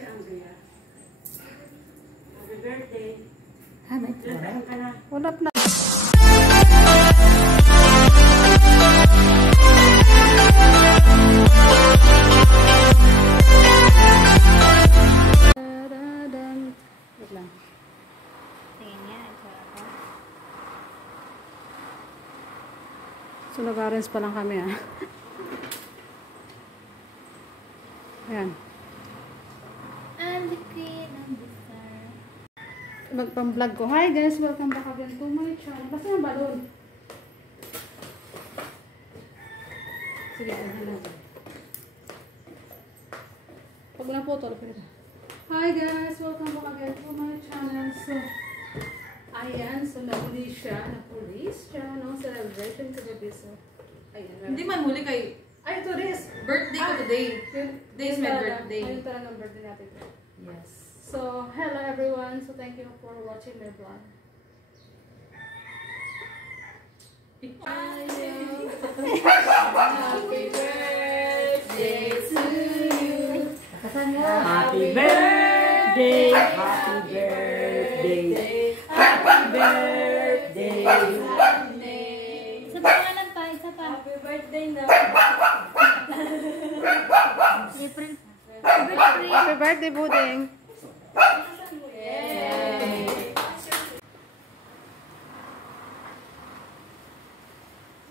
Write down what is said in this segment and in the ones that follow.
si Andrea. Happy birthday. Hanay. Lantahan ka na. Wala na. Wait lang. Tingin niya. So, nag-arrange pa lang kami, ah. Ayan. I'm the queen of the star. Magpang-vlog ko. Hi guys, welcome back again to my channel. Basta yung balon. Sige, hello. Pag na po, tolo pwede. Hi guys, welcome back again to my channel. So, ayan, so nahuli siya. Na-police siya, no? Celebration kagabi. So, ayan. Hindi man huli kay... Ay, ito is. Birthday ko today. Today is my birthday. Ayun talaga ang birthday natin. Yes. So, hello everyone. So, thank you for watching my vlog. Happy birthday to you. Happy birthday. Happy birthday. Happy birthday. Isa pa nga pa, isa pa. Happy birthday na. April. Happy birthday, Buding. Yay.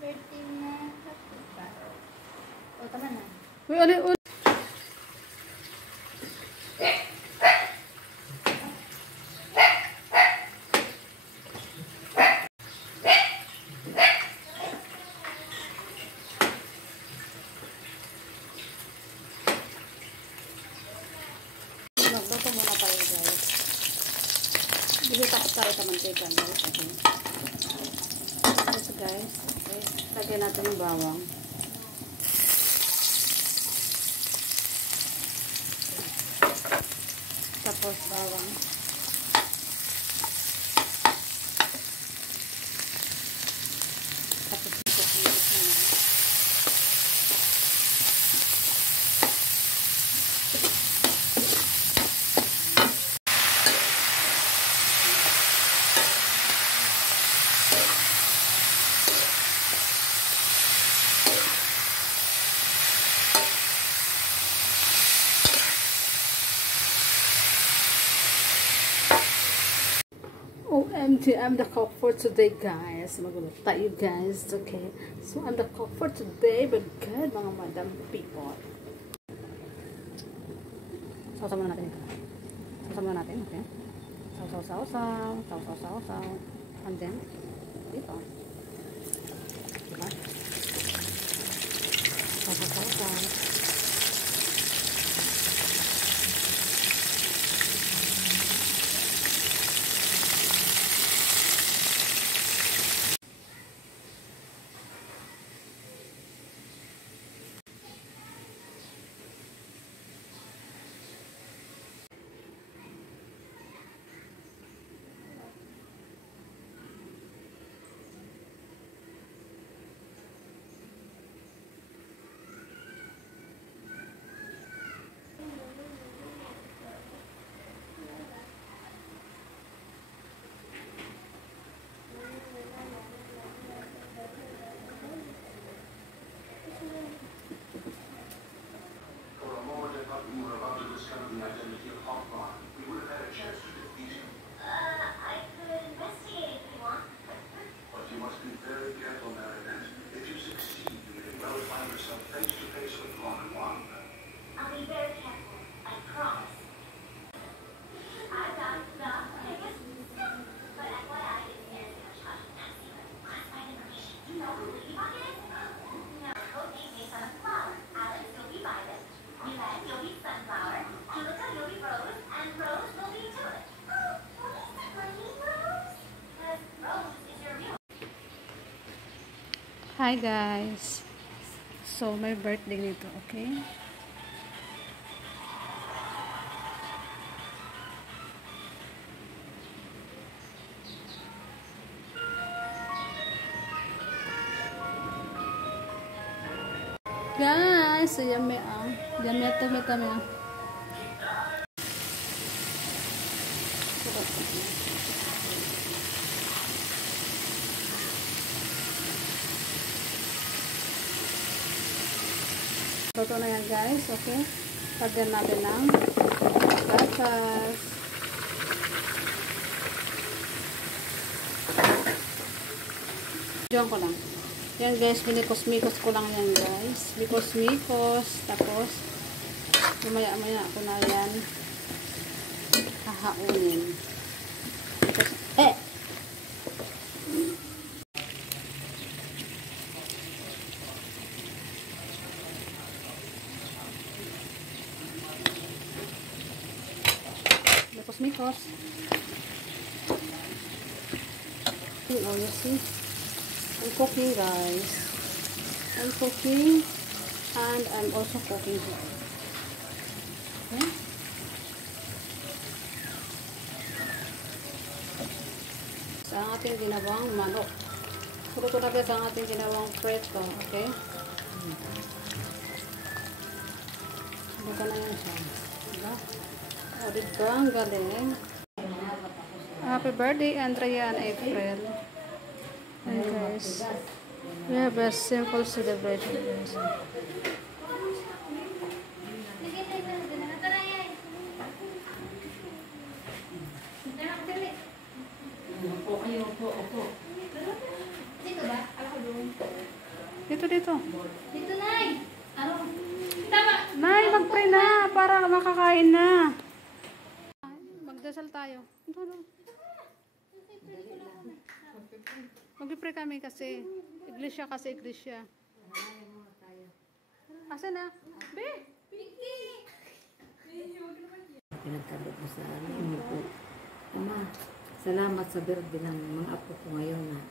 Birthday na. O, tama na. Uy, ulit. Magluto muna tayo, guys. Bihita ko tayo sa mantika, guys. Okay. Yes, guys. Okay. Lagyan natin yung bawang. Tapos bawang. Tapos ikot-ikot naman. OMG, I'm the cook for today, guys. Magulo tayo, guys. Okay. So, I'm the cook for today. But good, mga madam people. Sausaw muna natin ito. Sausaw muna natin, okay? Sausaw. And then, dito. Diba? Sausaw. Hi guys. So my birthday nito, okay? Guys, so yummy ah. Yummy to me. Luto na yan guys, okay? Lagyan natin ng gatas. Diyan ko lang. Yan guys, minikos-mikos ko lang yan guys. Mikos-mikos. Tapos, mamaya-maya ako na yan hahaunin. Tapos, mikos. Oh, you see? I'm cooking, guys. I'm cooking, and I'm also cooking here. Okay? Sa ating ginawang manok. Puro na guys ang ating ginawang preto. Okay? Buka na yan siya. Diba? O, diba? Ang galing. Happy birthday, Andrea and April. And guys, we have a simple celebration, guys. Dito. Dito, Nay. Ano? Tama. Nay, mag-pray na para makakain na. Magdasal tayo. Mag-pray kami kasi iglesia. Asan na? Be! Pinagkalot mo sa amin po. Ama, salamat sa birthday ng mga apo ko ngayon na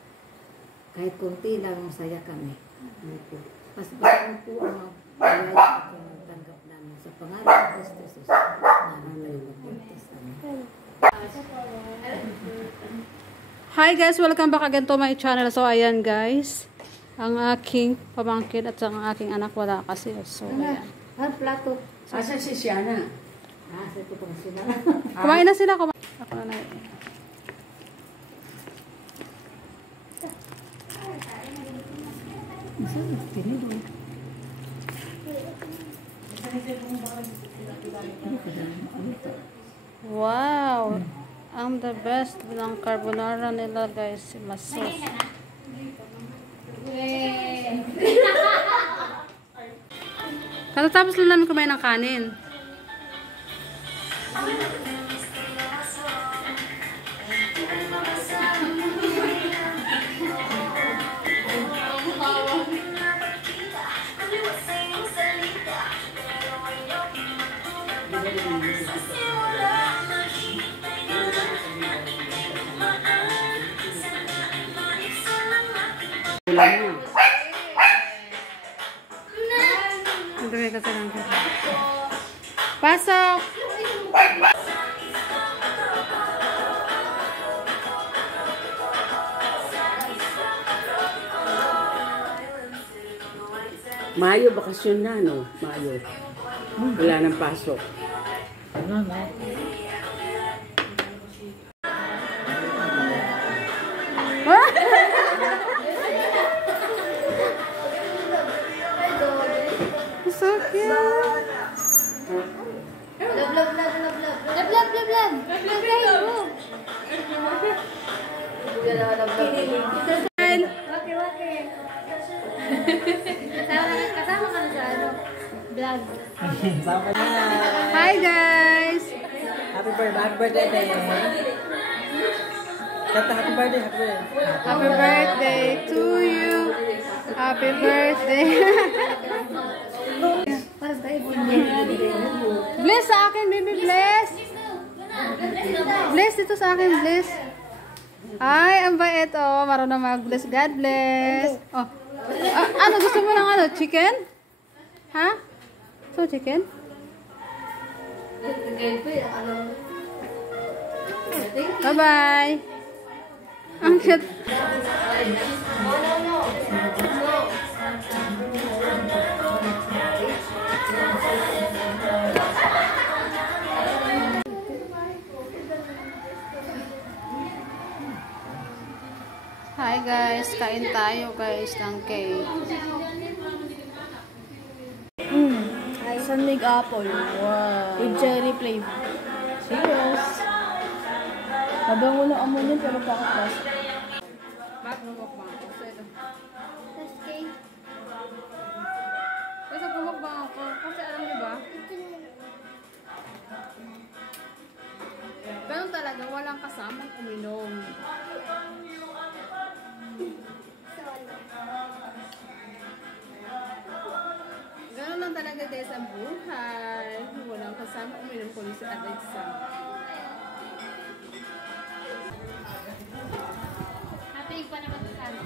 kahit konti lang masaya kami. Paspasan po ang malaya ako ng tanggap namin sa pangalan ng Kristo Jesus. Namin tayo mag-baptize. Amen. Hi guys, welcome back again to my channel. So ayan guys, ang aking pamangkin at ang aking anak wala kasi. So ayan. Plato. Asa si Siana? Sa ito pang sila. Kumain na sila. Ako na. Wow! Ang the best ng carbonara nila guys. Masos. Katatapos lang namin kumain ng kanin. Ang dami kasi lang dito. Pasok! Mayo, bakasyon na, no? Mayo. Wala nang pasok. So cute! Kasama ka na sa ano? Vlog. Hi guys! Happy birthday. Kata happy birthday. Happy birthday to you! Happy birthday! Bless sa akin, baby, bless! Bless dito sa akin, bless! Ay, ang bait, oh. Marunong mag-bless. God bless. Oh. Ano, gusto mo ng ano? Chicken? Ha? So, chicken? Bye-bye. Ang cute. guys, kain tayo guys ng cake. Sunmig apple. Wow. With cherry flavor. Cheers! Mabango na amo niyan pero pakaklas. Bakit bumukbang ako? Tapos cake. Kasi bumukbang ako. Kasi alam niyo ba? Ganun talaga, walang kasamang uminom. Ganun lang talaga guys ang buhay. Walang kasama uminom kundi si Alexa. Happy pa naman sa amin.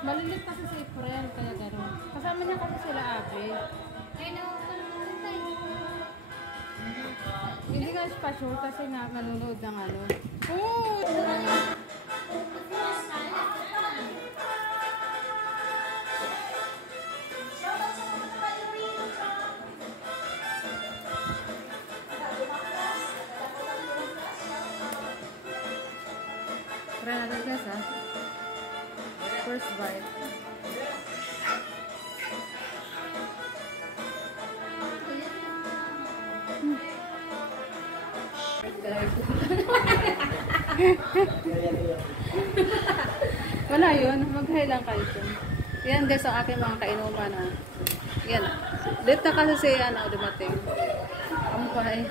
Malilit kasi si April, kaya gano'n. Kasama niya kasi sila Abe. Ay, naman tayo. Hindi ka pa sure kasi nanonood ng ano. Try natin guys ha. First bite. Wala yun. Mag-hi lang kayo dyan. Yan guys ang aking mga kainuman. Oh. Yan. Late na kasi si dumating. Ampay.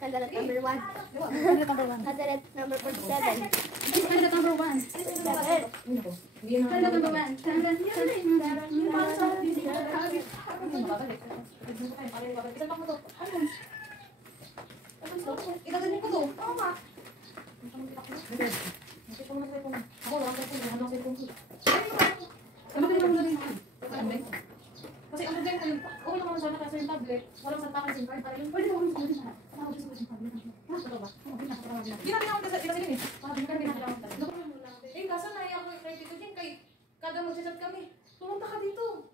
Kandalat number 1. Kandalat number 47. Kandalat number 1. Kandalat number 1. Kasi ang problema ko yun, okay lang naman sana kasi yung tablet, walang santakan SIM card, pwede mo kung SIM card. Ako gusto ko SIM card. Ito ba? Hindi natin ako kasi yun eh. Hindi natin ako talaga. Eh, kaso naiya ko kay Tito Jing, kay kada mag-chat kami, pumunta ka dito.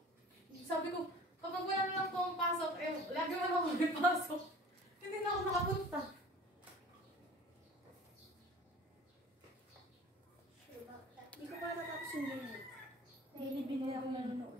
Sabi ko, kapag wala nilang pumapasok, eh, lagi mo na ako magpasok. Hindi na ako nakapunta. Hindi ko pa natapos yung game. Nahilibili ako nanonood.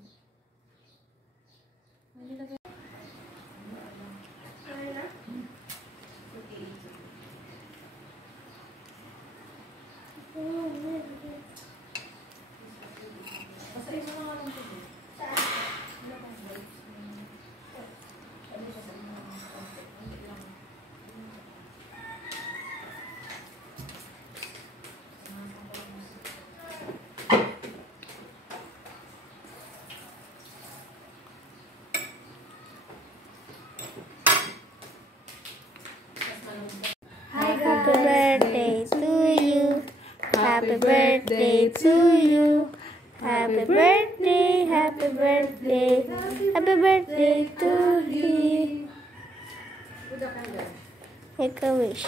Happy birthday to you. Happy birthday to you. Happy birthday, happy birthday. Happy birthday to you. Make a wish.